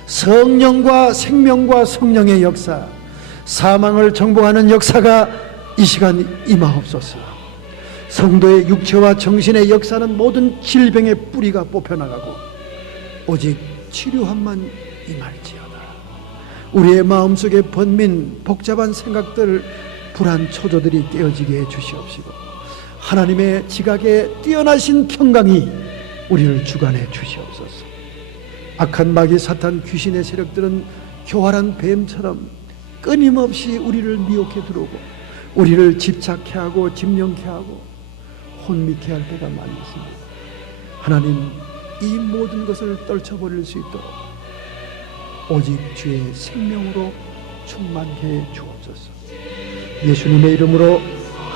성령과 생명과 성령의 역사, 사망을 정복하는 역사가 이 시간 임하옵소서. 성도의 육체와 정신의 역사는 모든 질병의 뿌리가 뽑혀나가고 오직 치료함만 임할지어다. 우리의 마음속에 번민 복잡한 생각들, 불안 초조들이 깨어지게 해 주시옵시고 하나님의 지각에 뛰어나신 평강이 우리를 주관해 주시옵소서. 악한 마귀 사탄 귀신의 세력들은 교활한 뱀처럼 끊임없이 우리를 미혹해 들어오고 우리를 집착해 하고 집념케 하고 혼미케 할 때가 많이 있습니다. 하나님, 이 모든 것을 떨쳐버릴 수 있도록 오직 주의 생명으로 충만케 해 주옵소서. 예수님의 이름으로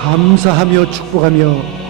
감사하며 축복하며